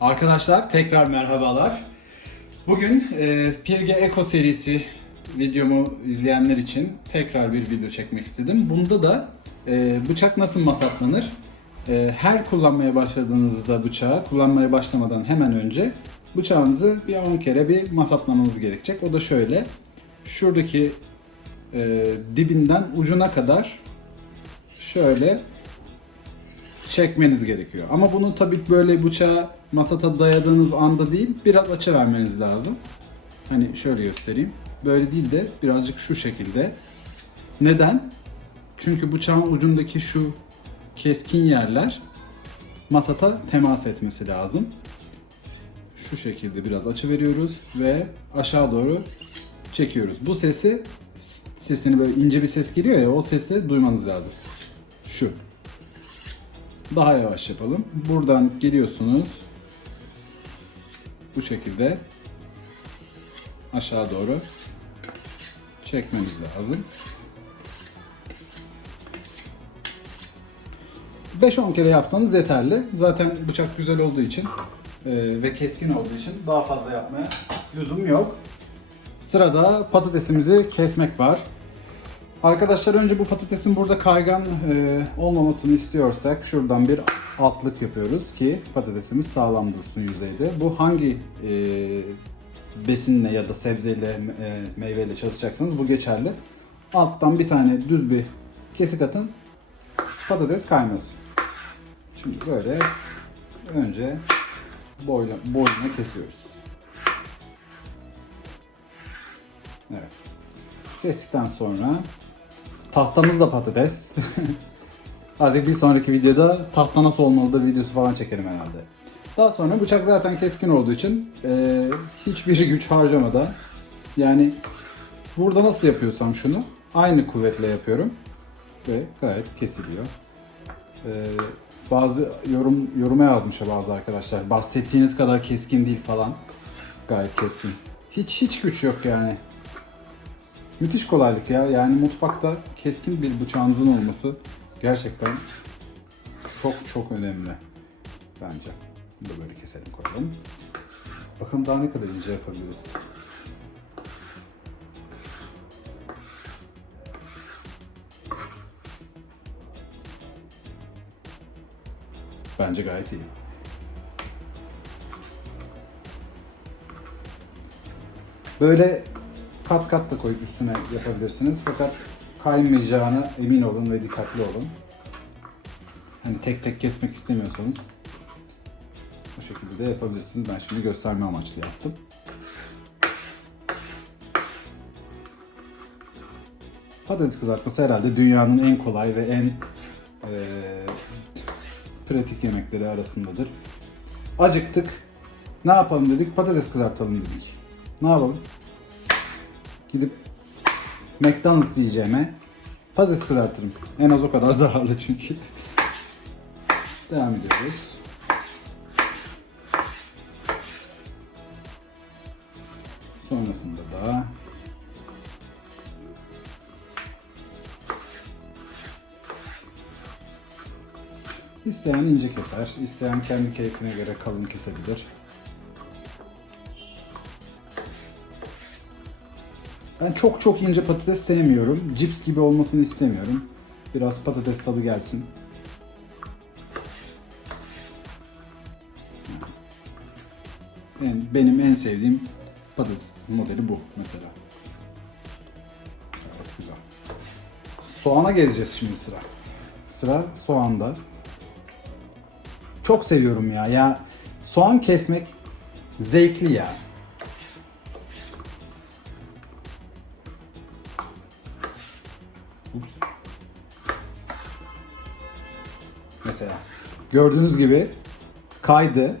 Arkadaşlar tekrar merhabalar. Bugün e, Pirge Eco serisi videomu izleyenler için tekrar bir video çekmek istedim. Bunda da e, bıçak nasıl masatlanır? E, her kullanmaya başladığınızda bıçağı kullanmaya başlamadan hemen önce bıçağınızı bir 10 kere bir masatlamanız gerekecek. O da şöyle. Şuradaki e, dibinden ucuna kadar şöyle çekmeniz gerekiyor. Ama bunu tabii böyle bıçağı masata dayadığınız anda değil, biraz açı vermeniz lazım. Hani şöyle göstereyim. Böyle değil de birazcık şu şekilde. Neden? Çünkü bıçağın ucundaki şu keskin yerler masata temas etmesi lazım. Şu şekilde biraz açı veriyoruz ve aşağı doğru çekiyoruz. Bu sesi sesini böyle ince bir ses geliyor ya o sesi duymanız lazım. Şu. Daha yavaş yapalım. Buradan geliyorsunuz. Bu şekilde aşağı doğru çekmemiz lazım. 5-10 kere yapsanız yeterli. Zaten bıçak güzel olduğu için e, ve keskin olduğu için daha fazla yapmaya lüzum yok. Sırada patatesimizi kesmek var. Arkadaşlar önce bu patatesin burada kaygan e, olmamasını istiyorsak şuradan bir altlık yapıyoruz ki patatesimiz sağlam dursun yüzeyde. Bu hangi e, besinle ya da sebzeyle, e, meyveyle çalışacaksanız bu geçerli. Alttan bir tane düz bir kesik atın. Patates kaymasın. Şimdi böyle önce boyla, boyuna kesiyoruz. Evet. Kestikten sonra tahtamız da patates. Artık bir sonraki videoda tahta nasıl olmalıdır videosu falan çekerim herhalde. Daha sonra bıçak zaten keskin olduğu için e, hiçbir güç harcamadan yani burada nasıl yapıyorsam şunu aynı kuvvetle yapıyorum ve gayet kesiliyor. E, bazı yorum yoruma yazmış bazı arkadaşlar bahsettiğiniz kadar keskin değil falan gayet keskin. Hiç hiç güç yok yani. Müthiş kolaylık ya. Yani mutfakta keskin bir bıçağınızın olması gerçekten çok çok önemli bence. Bunu da böyle keselim koyalım. Bakın daha ne kadar ince yapabiliriz. Bence gayet iyi. Böyle kat kat da koyup üstüne yapabilirsiniz. Fakat kaymayacağına emin olun ve dikkatli olun. Hani tek tek kesmek istemiyorsanız bu şekilde de yapabilirsiniz. Ben şimdi gösterme amaçlı yaptım. Patates kızartması herhalde dünyanın en kolay ve en eee, pratik yemekleri arasındadır. Acıktık. Ne yapalım dedik? Patates kızartalım dedik. Ne yapalım? Gidip McDonald's yiyeceğime patates kızartırım. En az o kadar zararlı çünkü. Devam ediyoruz. Sonrasında da isteyen ince keser, isteyen kendi keyfine göre kalın kesebilir. Ben çok çok ince patates sevmiyorum. Cips gibi olmasını istemiyorum. Biraz patates tadı gelsin. En, benim en sevdiğim patates modeli bu mesela. Evet, güzel. Soğana gezeceğiz şimdi sıra. Sıra soğanda. Çok seviyorum ya. Ya soğan kesmek zevkli ya. Mesela gördüğünüz gibi kaydı.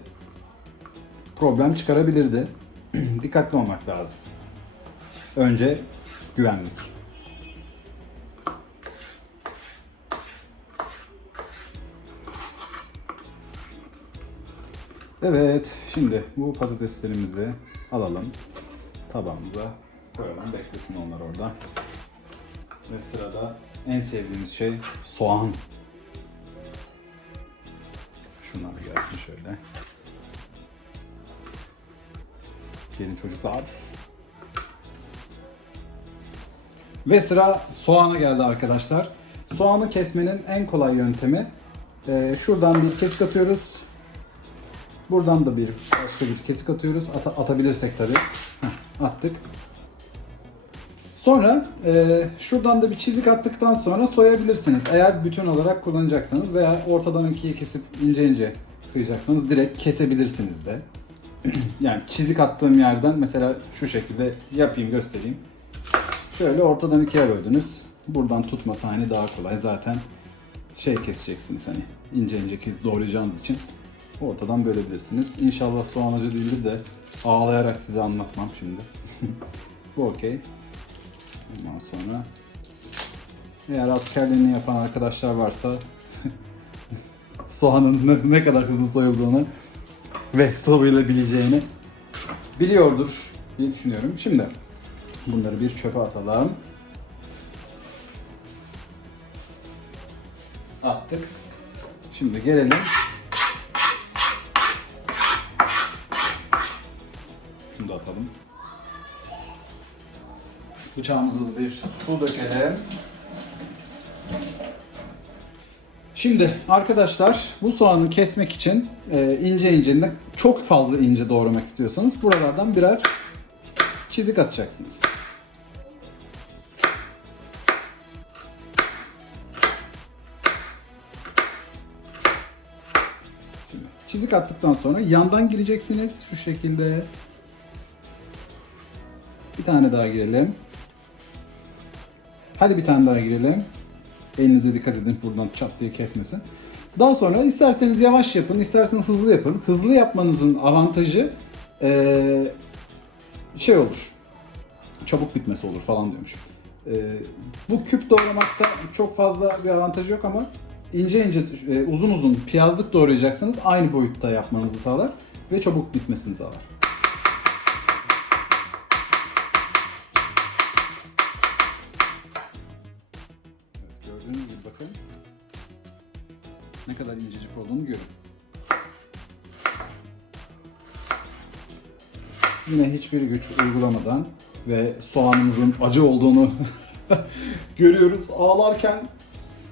Problem çıkarabilirdi. Dikkatli olmak lazım. Önce güvenlik. Evet, şimdi bu patateslerimizi alalım. Tabağımıza koyalım. Beklesin onlar orada. Ve sırada en sevdiğimiz şey soğan. Şunlar gelsin şöyle. Gelin çocuklar. Ve sıra soğana geldi arkadaşlar. Soğanı kesmenin en kolay yöntemi e, şuradan bir kesik atıyoruz. Buradan da bir başka bir kesik atıyoruz. At atabilirsek tabii. Heh, attık. Sonra e, şuradan da bir çizik attıktan sonra soyabilirsiniz. Eğer bütün olarak kullanacaksanız veya ortadan ikiye kesip ince ince kıyacaksanız direkt kesebilirsiniz de. yani çizik attığım yerden mesela şu şekilde yapayım göstereyim. Şöyle ortadan ikiye böldünüz. Buradan tutması hani daha kolay. Zaten şey keseceksiniz hani ince ince kes doğrayacağınız için ortadan bölebilirsiniz. İnşallah soğan acı değildir de ağlayarak size anlatmam şimdi. Bu okey. Ondan sonra eğer askerliğini yapan arkadaşlar varsa soğanın ne, ne kadar hızlı soyulduğunu ve soyulabileceğini biliyordur diye düşünüyorum. Şimdi bunları bir çöpe atalım. Attık. Şimdi gelelim. Şunu da atalım. Bıçağımızı da bir su dökelim. Şimdi arkadaşlar bu soğanı kesmek için e, ince ince çok fazla ince doğramak istiyorsanız buralardan birer çizik atacaksınız. Şimdi çizik attıktan sonra yandan gireceksiniz şu şekilde. Bir tane daha girelim. Hadi bir tane daha girelim. Elinize dikkat edin buradan çat diye kesmesin. Daha sonra isterseniz yavaş yapın, isterseniz hızlı yapın. Hızlı yapmanızın avantajı eee, şey olur. Çabuk bitmesi olur falan diyormuş. Eee, bu küp doğramakta çok fazla bir avantajı yok ama ince ince e, uzun uzun piyazlık doğrayacaksanız aynı boyutta yapmanızı sağlar ve çabuk bitmesini sağlar. Ne kadar incecik olduğunu görün. Yine hiçbir güç uygulamadan ve soğanımızın acı olduğunu görüyoruz. Ağlarken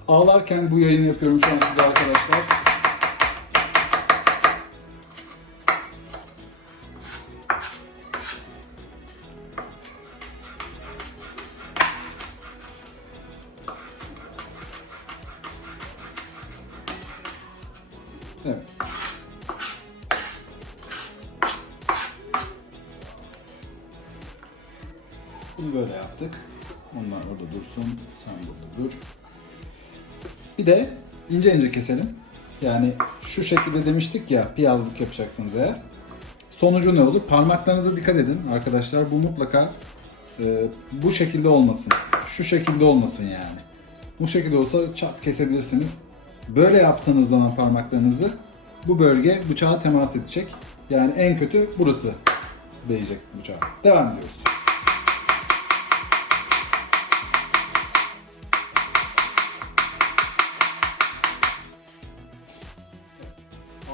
ağlarken bu yayını yapıyorum şu an size arkadaşlar. Evet. Bunu böyle yaptık. Onlar orada dursun. Sen burada dur. Bir de ince ince keselim. Yani şu şekilde demiştik ya piyazlık yapacaksınız eğer. Sonucu ne olur? Parmaklarınıza dikkat edin arkadaşlar. Bu mutlaka e, bu şekilde olmasın. Şu şekilde olmasın yani. Bu şekilde olsa çat kesebilirsiniz. Böyle yaptığınız zaman parmaklarınızı bu bölge bıçağa temas edecek. Yani en kötü burası değecek bıçağa. Devam ediyoruz.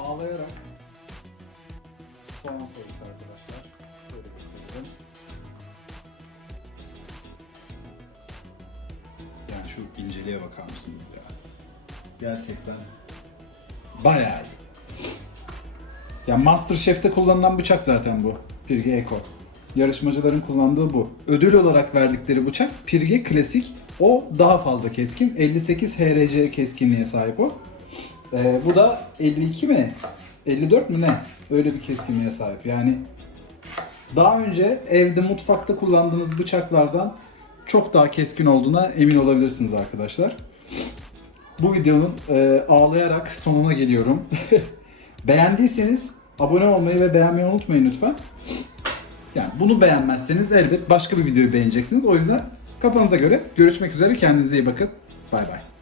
Ağlayarak soğan soyduk arkadaşlar. Şöyle gösterelim. Yani şu inceliğe bakar mısınız ya? Gerçekten bayağı iyi. Ya Masterchef'te kullanılan bıçak zaten bu. Pirge Eco. Yarışmacıların kullandığı bu. Ödül olarak verdikleri bıçak Pirge Klasik. O daha fazla keskin. 58 HRC keskinliğe sahip o. Ee, bu da 52 mi? 54 mü ne? Öyle bir keskinliğe sahip. Yani daha önce evde mutfakta kullandığınız bıçaklardan çok daha keskin olduğuna emin olabilirsiniz arkadaşlar. Bu videonun e, ağlayarak sonuna geliyorum. Beğendiyseniz abone olmayı ve beğenmeyi unutmayın lütfen. Yani bunu beğenmezseniz elbet başka bir videoyu beğeneceksiniz. O yüzden kafanıza göre görüşmek üzere. Kendinize iyi bakın. Bay bay.